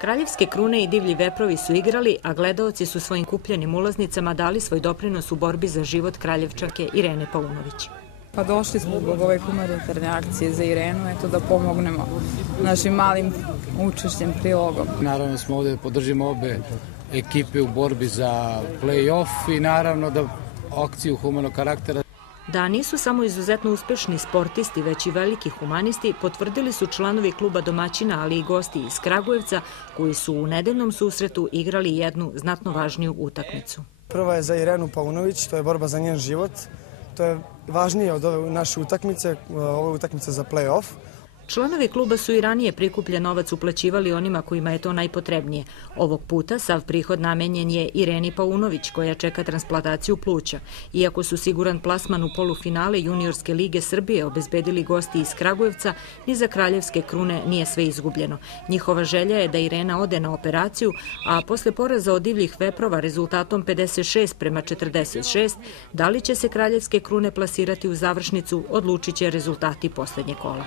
Kraljevske krune i divlji veprovi su igrali, a gledaoci su svojim kupljenim ulaznicama dali svoj doprinos u borbi za život kraljevčanke Irene Paunović. Pa došli smo zbog ove humanitarne akcije za Irenu, eto da pomognemo našim malim učešćem, prilogom. Naravno smo ovde da podržimo obe ekipe u borbi za play-off i naravno da akciju humanog karaktera. Da nisu samo izuzetno uspešni sportisti, već i veliki humanisti, potvrdili su članovi kluba domaćina, ali i gosti iz Kragujevca, koji su u nedeljnom susretu igrali jednu znatno važniju utakmicu. Prva je za Irenu Paunović, to je borba za njen život. To je važnije od ove naše utakmice, ove utakmice za play-off. Članovi kluba su i ranije prikupljen novac uplaćivali onima kojima je to najpotrebnije. Ovog puta sav prihod namenjen je Ireni Paunović, koja čeka transplantaciju pluća. Iako su siguran plasman u polufinale Juniorske lige Srbije obezbedili gosti iz Kragujevca, ni za Kraljevske krune nije sve izgubljeno. Njihova želja je da Irena ode na operaciju, a posle poraza od divljih veprova rezultatom 56:46, da li će se Kraljevske krune plasirati u završnicu, odlučit će rezultati poslednje kola.